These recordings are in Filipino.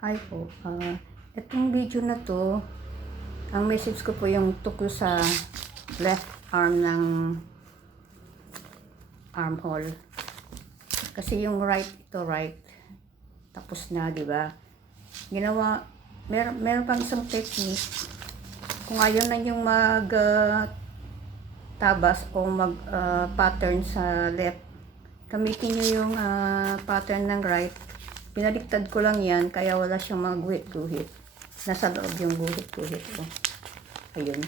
Hi po, itong video na to, ang message ko po yung tuklo sa left arm ng armhole. Kasi yung right, ito right, tapos na, di ba? Ginawa, meron pang isang technique. Kung ayaw na yung tabas o pattern sa left, gamitin nyo yung pattern ng right. Pinaliktad ko lang yan, kaya wala siyang mga guhit-guhit. Nasa loob yung guhit-guhit ko. Ayun.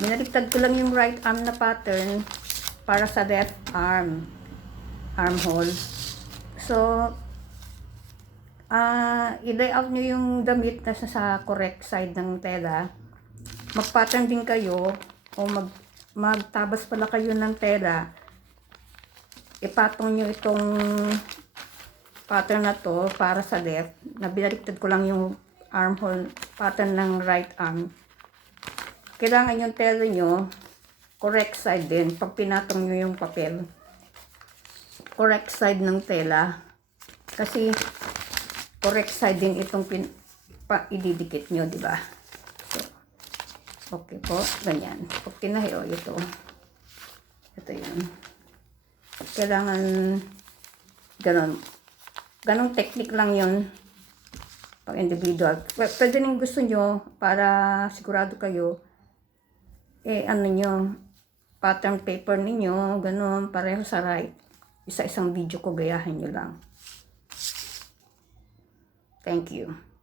Binaliktad ko lang yung right arm na pattern para sa left armhole. So, i-layout nyo yung damit na sa correct side ng tela. Mag-pattern din kayo o magtabas pala kayo ng tela. Ipatong nyo itong pattern na to para sa left. Nabaliktad ko lang yung armhole pattern ng right arm. Kailangan yung tela nyo correct side din. Pag pinatong nyo yung papel, correct side ng tela. Kasi correct side din itong ididikit nyo, di ba? So, okay po, ganyan. Pag tinahiyo ito yun. Kailangan ganong technique lang yun pag individual. Pwede rin gusto nyo para sigurado kayo ano nyo, pattern paper ninyo, ganon, pareho sa right. Isa-isang video ko, gayahin nyo lang. Thank you.